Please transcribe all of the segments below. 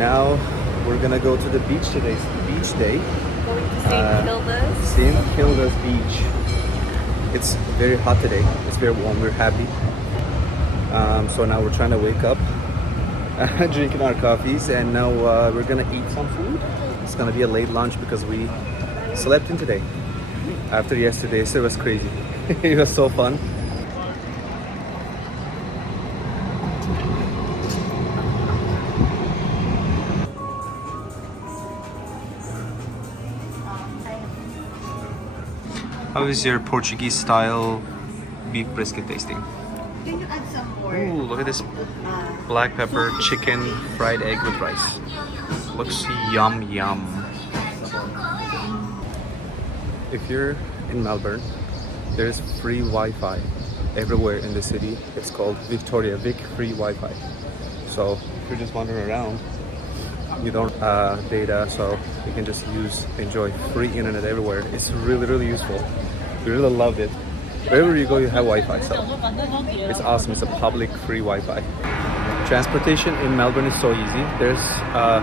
Now we're gonna go to the beach today. It's the beach day. Going to St Kilda's. St Kilda's Beach. It's very hot today. It's very warm. We're happy. So now we're trying to wake up, drinking our coffees, and now we're gonna eat some food. It's gonna be a late lunch because we slept in today. After yesterday, so it was crazy. It was so fun. How is your Portuguese style beef brisket tasting? Can you add some more? Ooh, look at this black pepper chicken fried egg with rice. Looks yum yum. If you're in Melbourne, there's free Wi-Fi everywhere in the city. It's called Victoria Vic Free Wi-Fi. So if you're just wandering around, you don't data, so you can just enjoy free internet everywhere. It's really useful. We really loved it. Wherever you go, you have Wi-Fi, so it's awesome. It's a public free Wi-Fi. Transportation in Melbourne is so easy. There's a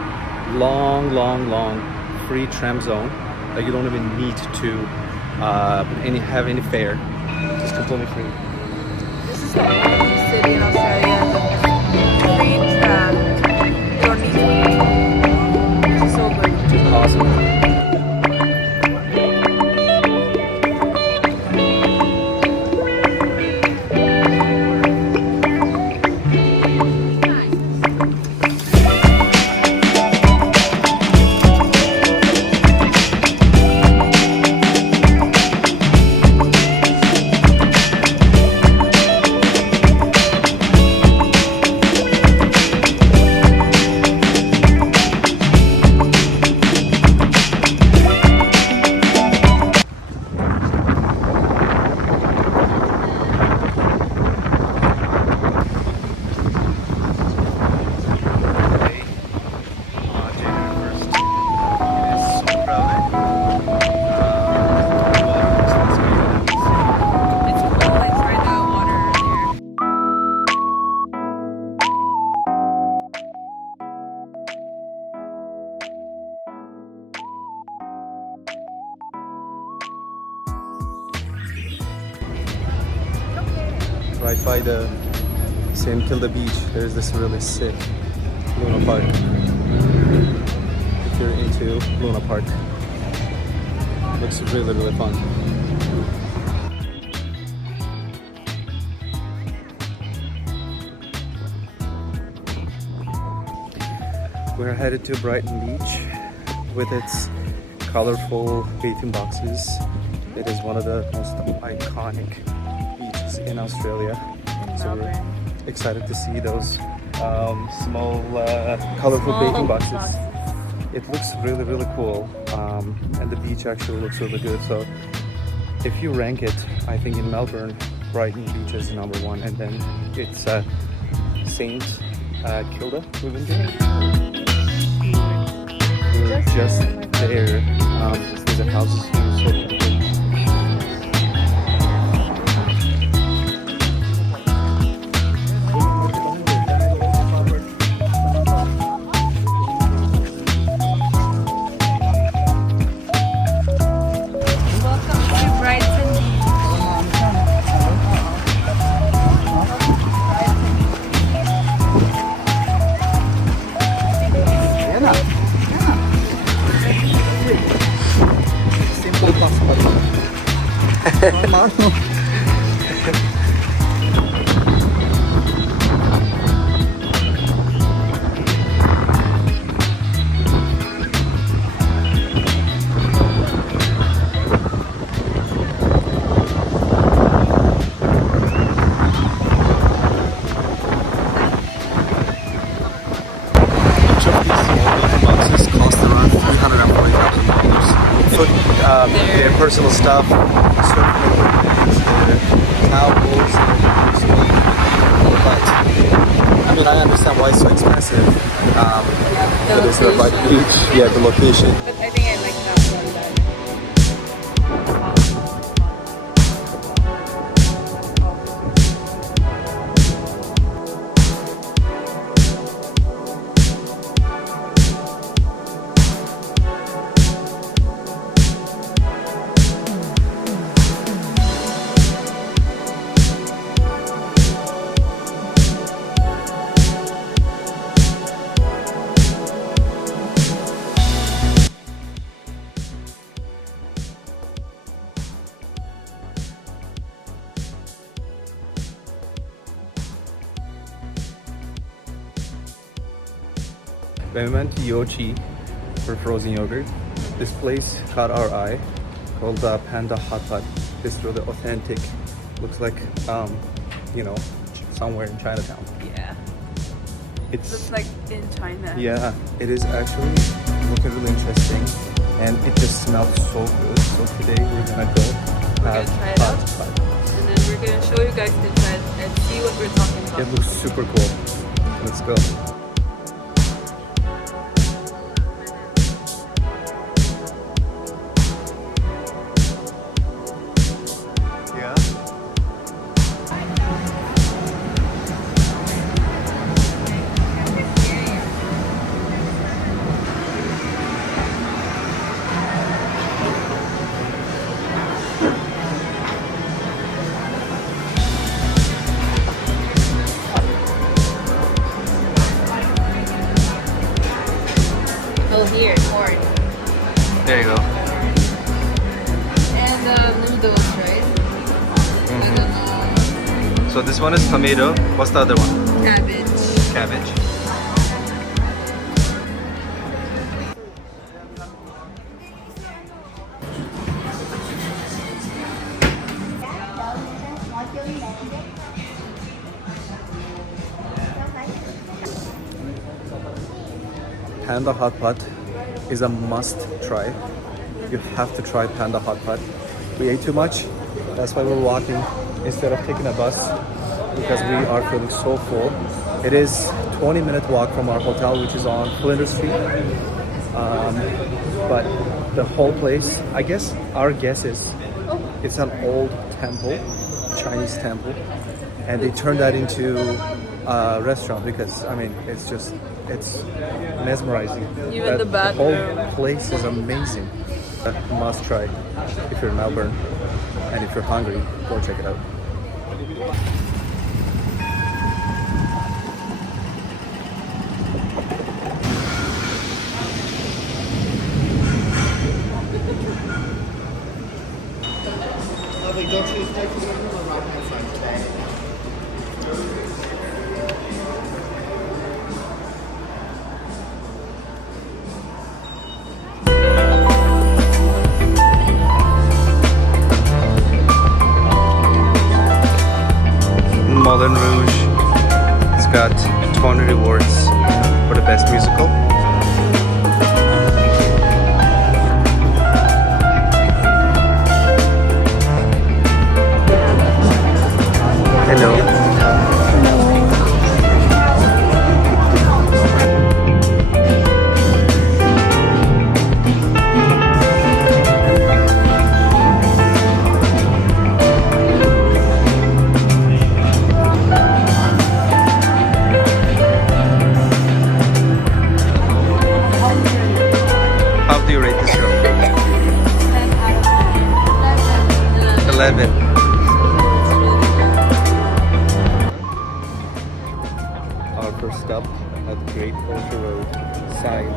long free tram zone that you don't even need to have any fare. It's completely free. This is the only city in Australia that has free tram. You don't need to pay. This is so good. Which is awesome. Right by the St Kilda Beach, there's this really sick Luna Park. If you're into Luna Park, looks really fun. We're headed to Brighton Beach with its colorful bathing boxes. It is one of the most iconic beaches in Australia. So we're excited to see those small colorful bathing boxes. It looks really cool, and the beach actually looks really good. So if you rank it, I think in Melbourne, Brighton Beach is number one, and then it's St Kilda. We've been there. We're just there. There's a house. So their personal stuff, towels, but I mean, I understand why it's so expensive. But it's not like beach, yeah, the location. But I think I like that one better. When we went to Yochi for frozen yogurt, this place caught our eye called Panda Hot Pot. It's really authentic. Looks like, you know, somewhere in Chinatown. Yeah. It's Looks like in China. yeah, it is actually looking really interesting, and it just smells so good. So today we're gonna go We're gonna try it out. Hot Pot. And then we're gonna show you guys the inside and see what we're talking about. It looks super cool. Let's go. Yeah. Oh, here, corn. There you go. And noodles, right? I don't know. So this one is tomato. What's the other one? Cabbage. Cabbage. Panda Hot Pot is a must try. You have to try Panda Hot Pot. We ate too much, that's why we're walking instead of taking a bus, because we are feeling so full. It is 20-minute walk from our hotel, which is on Flinders Street. But the whole place, I guess our guess is it's an old temple, Chinese temple, and they turned that into a restaurant because I mean it's mesmerizing. Even the whole bathroom. place is amazing. Must try if you're in Melbourne, and if you're hungry, go check it out. Lovely. Go to the right-hand side today. Moulin Rouge. It's got 20 rewards for the best musical. Hello. How do you rate this show? 11. Our first stop at Great Orchard Road side.